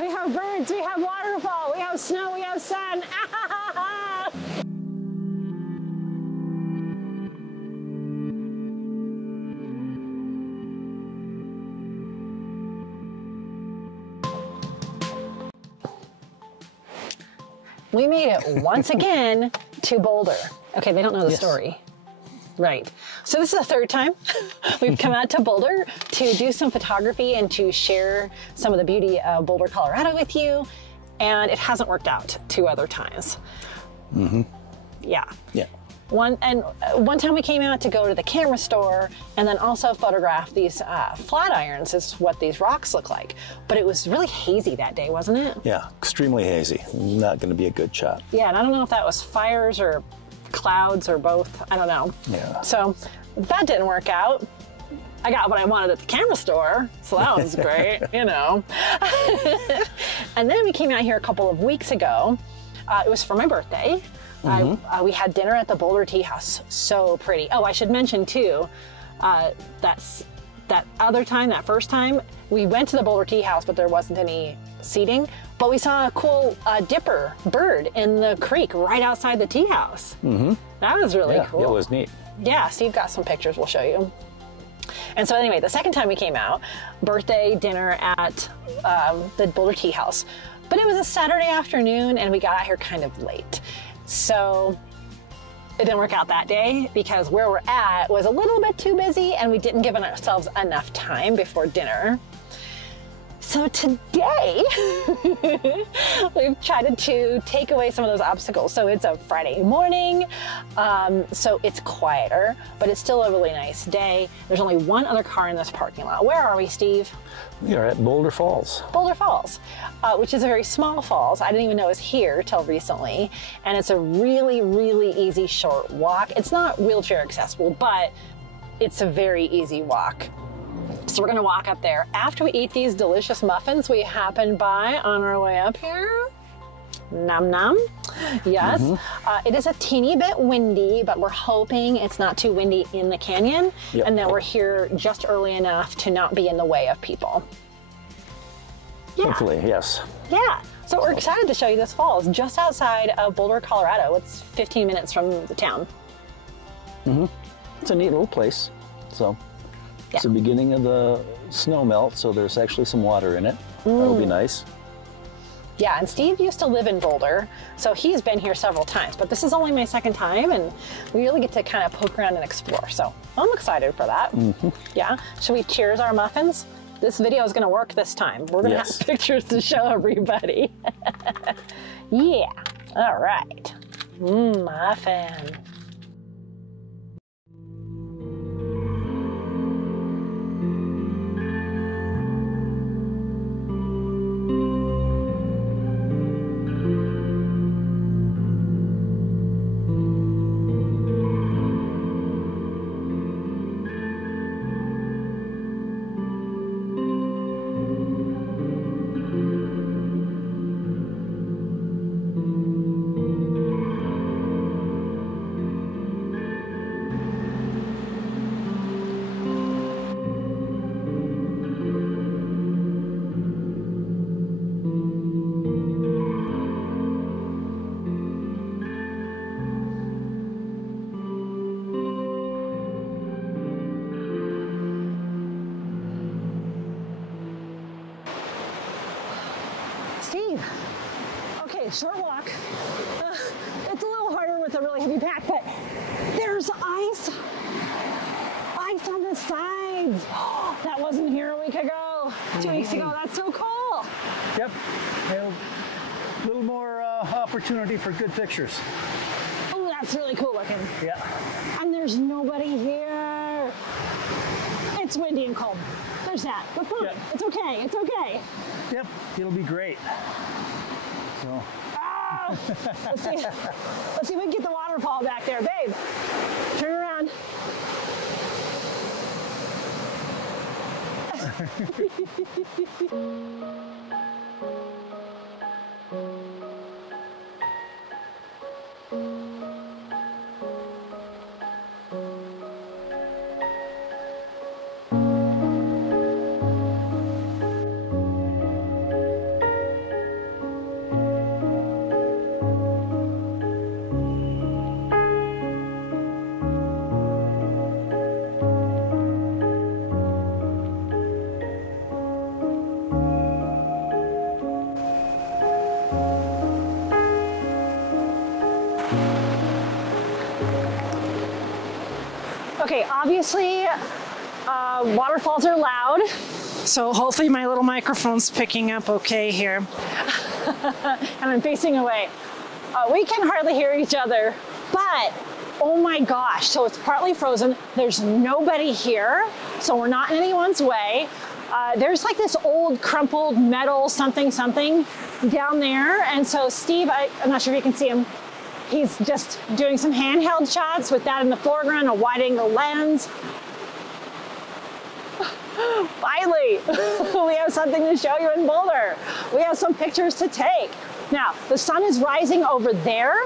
We have birds, we have waterfall, we have snow, we have sun. We made it once again to Boulder. Okay, they don't know the story. Right. So this is the third time we've come out to Boulder to do some photography and to share some of the beauty of Boulder, Colorado with you. And it hasn't worked out 2 other times. Mm-hmm. Yeah. Yeah. One time we came out to go to the camera store and then also photograph these flat irons is what these rocks look like. But it was really hazy that day, wasn't it? Yeah, extremely hazy. Not going to be a good shot. Yeah, and I don't know if that was fires or clouds or both. I don't know. Yeah. So that didn't work out. I got what I wanted at the camera store, so that was great, you know. And then we came out here a couple of weeks ago. It was for my birthday. Mm-hmm. We had dinner at the Boulder Tea House. So pretty. Oh, I should mention too, that first time, we went to the Boulder Tea House, but there wasn't any seating. But we saw a cool dipper bird in the creek right outside the tea house. Mm-hmm. That was really cool. It was neat. Yeah, Steve got some pictures we'll show you. And so anyway, the second time we came out, birthday dinner at the Boulder Tea House. But it was a Saturday afternoon and we got out here kind of late. So it didn't work out that day because where we're at was a little bit too busy and we didn't give ourselves enough time before dinner. So today, we've tried to take away some of those obstacles. So it's a Friday morning, so it's quieter, but it's still a really nice day. There's only one other car in this parking lot. Where are we, Steve? We are at Boulder Falls. Boulder Falls, which is a very small falls. I didn't even know it was here till recently. And it's a really, really easy short walk. It's not wheelchair accessible, but it's a very easy walk. So we're gonna walk up there. After we eat these delicious muffins we happened by on our way up here. Nom nom. Yes. Mm-hmm. It is a teeny bit windy, but we're hoping it's not too windy in the canyon and that we're here just early enough to not be in the way of people. Yeah. Hopefully, yes. Yeah. So we're excited to show you this falls just outside of Boulder, Colorado. It's 15 minutes from the town. Mm-hmm. It's a neat little place. So. It's the beginning of the snow melt, so there's actually some water in it. That'll be nice. Yeah, and Steve used to live in Boulder, so he's been here several times, but this is only my second time, and we really get to kind of poke around and explore, so I'm excited for that. Mm-hmm. Yeah, should we cheers our muffins? This video is gonna work this time. We're gonna have pictures to show everybody. Yeah, all right. Muffin. Steve, okay, short walk. It's a little harder with a really heavy pack, but there's ice on the sides. That wasn't here a week ago, 2 weeks ago. That's so cool. Yep, a little more opportunity for good pictures. Oh, that's really cool looking. Yeah. And there's nobody here. It's windy and cold. There's that, but fine. Yep. It's okay, it's okay. Yep, it'll be great. So. Oh! Let's see if we can get the waterfall back there. Babe, turn around. Okay, obviously, waterfalls are loud, so hopefully my little microphone's picking up okay here. And I'm facing away. We can hardly hear each other, but oh my gosh, so it's partly frozen. There's nobody here, so we're not in anyone's way. There's like this old crumpled metal something down there, and so Steve, I'm not sure if you can see him, he's just doing some handheld shots with that in the foreground, a wide angle lens. Finally, we have something to show you in Boulder. We have some pictures to take. Now, the sun is rising over there.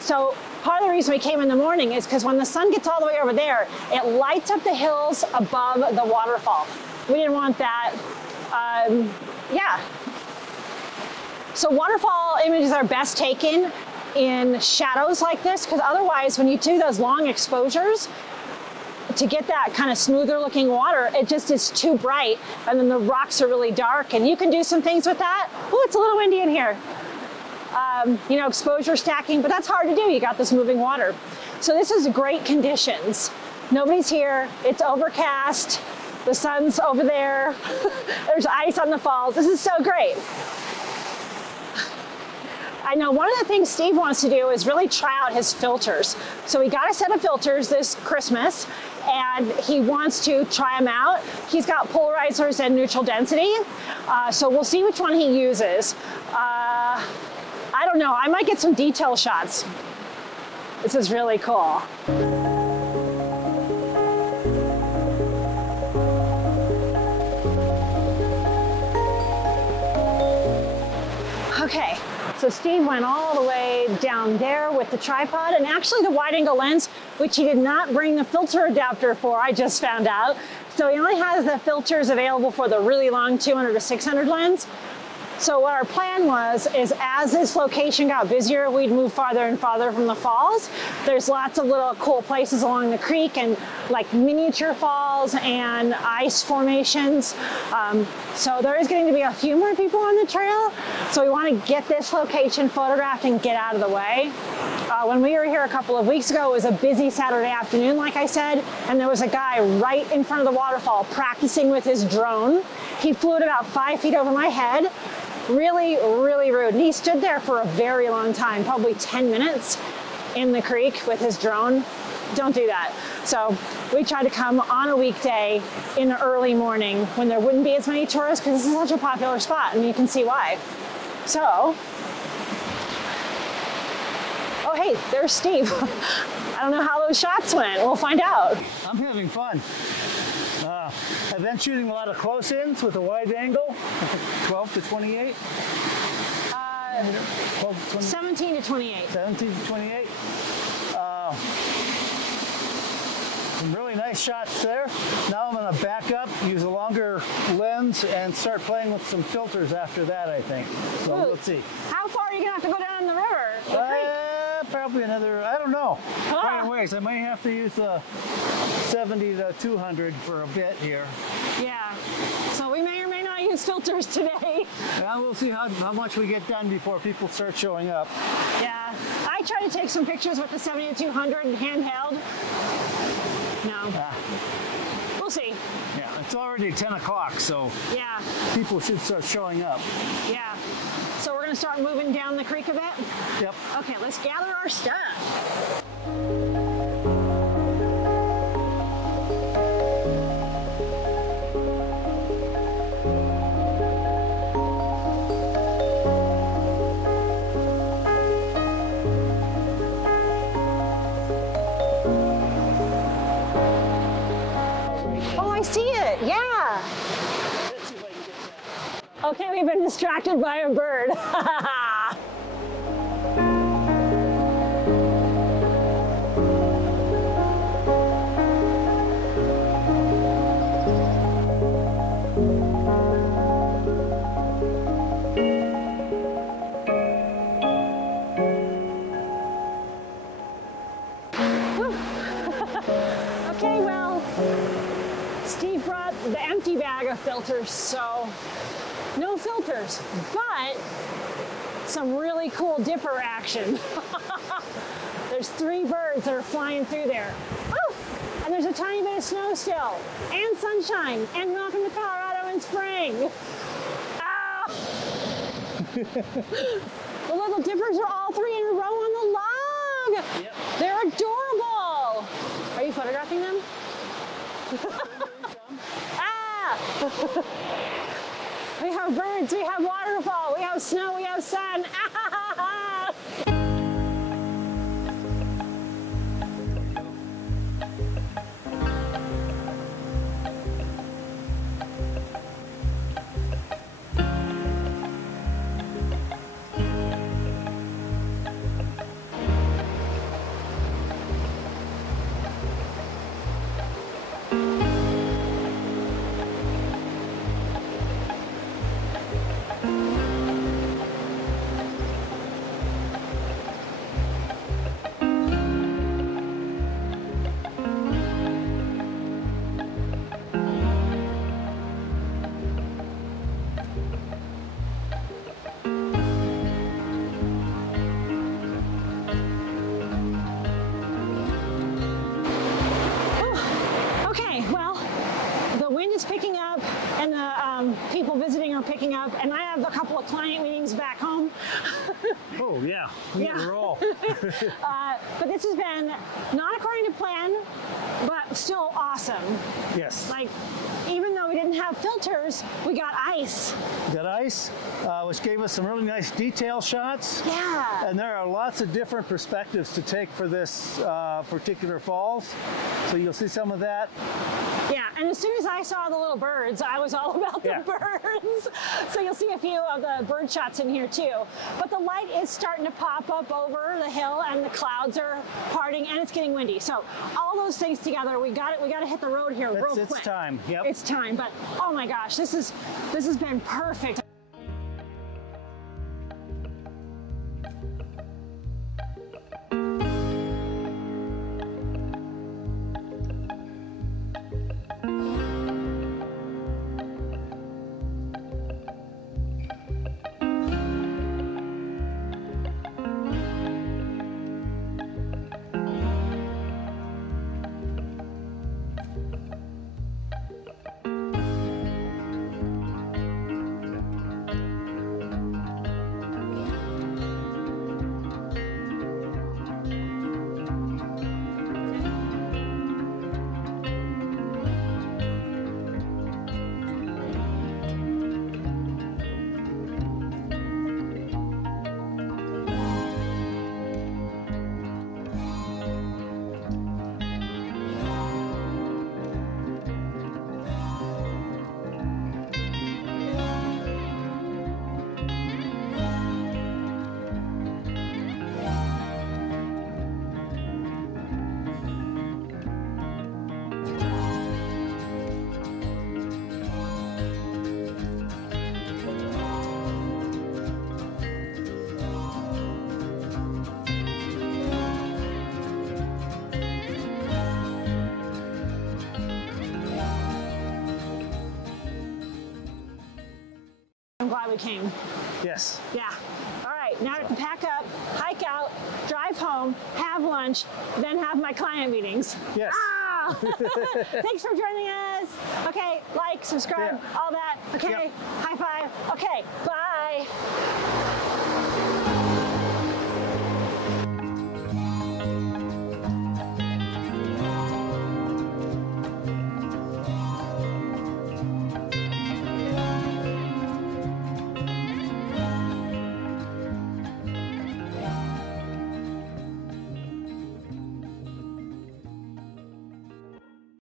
So part of the reason we came in the morning is because when the sun gets all the way over there, it lights up the hills above the waterfall. We didn't want that. Yeah. So waterfall images are best taken in shadows like this, because otherwise when you do those long exposures, to get that kind of smoother looking water, it just is too bright, and then the rocks are really dark, and you can do some things with that. Oh, it's a little windy in here. You know, exposure stacking, but that's hard to do. You got this moving water. So this is great conditions. Nobody's here, it's overcast, the sun's over there, there's ice on the falls. This is so great. I know one of the things Steve wants to do is really try out his filters. So he got a set of filters this Christmas, and he wants to try them out. He's got polarizers and neutral density, so we'll see which one he uses. I don't know, I might get some detail shots. This is really cool. Okay, so Steve went all the way down there with the tripod, and actually the wide angle lens, which he did not bring the filter adapter for, I just found out. So he only has the filters available for the really long 200 to 600 lens. So what our plan was, is as this location got busier, we'd move farther and farther from the falls. There's lots of little cool places along the creek, and like miniature falls and ice formations. So there is going to be a few more people on the trail. So we want to get this location photographed and get out of the way. When we were here a couple of weeks ago, it was a busy Saturday afternoon, like I said, and there was a guy right in front of the waterfall practicing with his drone. He flew it about 5 feet over my head. Really, really rude. And he stood there for a very long time, probably 10 minutes in the creek with his drone. Don't do that. So we tried to come on a weekday in the early morning when there wouldn't be as many tourists, because this is such a popular spot, and you can see why. So, oh hey, there's Steve. I don't know how those shots went. We'll find out. I'm having fun. I've been shooting a lot of close-ins with a wide angle, 12 to 28. 12 to 20, 17 to 28. 17 to 28. Some really nice shots there. Now I'm going to back up, use a longer lens, and start playing with some filters after that, I think. So Ooh. let's see. How far are you going to have to go down in the river? The creek? Probably another, I don't know, quite a ways. I might have to use 70 to 200 for a bit here. Yeah, so we may or may not use filters today. Well, we'll see how much we get done before people start showing up. Yeah, I try to take some pictures with the 70 to 200 handheld. No, we'll see. Yeah, it's already 10 o'clock, so Yeah, people should start showing up. yeah. So we're gonna start moving down the creek a bit? Yep. Okay, let's gather our stuff. Oh, I see it, yeah. Let's see if I can get that. Okay, we've been distracted by a bird. Okay, well, Steve brought the empty bag of filters, so no filters, but some really cool dipper action. There's 3 birds that are flying through there. Oh, there's a tiny bit of snow still, and sunshine, and welcome to Colorado in spring. Ah! The little dippers are all 3 in a row on the log. Yep. They're adorable. Are you photographing them? Ah! We have birds, we have waterfall, we have snow, we have sun. Picking up, and the people visiting are picking up, and I have a couple of client meetings back home. Oh yeah, we Yeah. roll. But this has been not according to plan, but still awesome. Yes. Like, even though we didn't have filters, we got ice. Got ice, which gave us some really nice detail shots. Yeah. And there are lots of different perspectives to take for this particular falls. So you'll see some of that. Yeah, and as soon as I saw the little birds, I was all about the Yeah. birds. So you'll see a few of the bird shots in here too. But the light is starting to pop up over the hill, and the clouds are parting, and it's getting windy. So all those things together, we got to hit the road here real quick. It's time. Yep. It's time. But oh my gosh, this has been perfect. I'm glad we came. Yes. Yeah. All right, now I have to pack up, hike out, drive home, have lunch, then have my client meetings. Yes. Ah! Thanks for joining us. Okay, like, subscribe, Yeah. all that. Okay, Yep. high five. Okay, bye.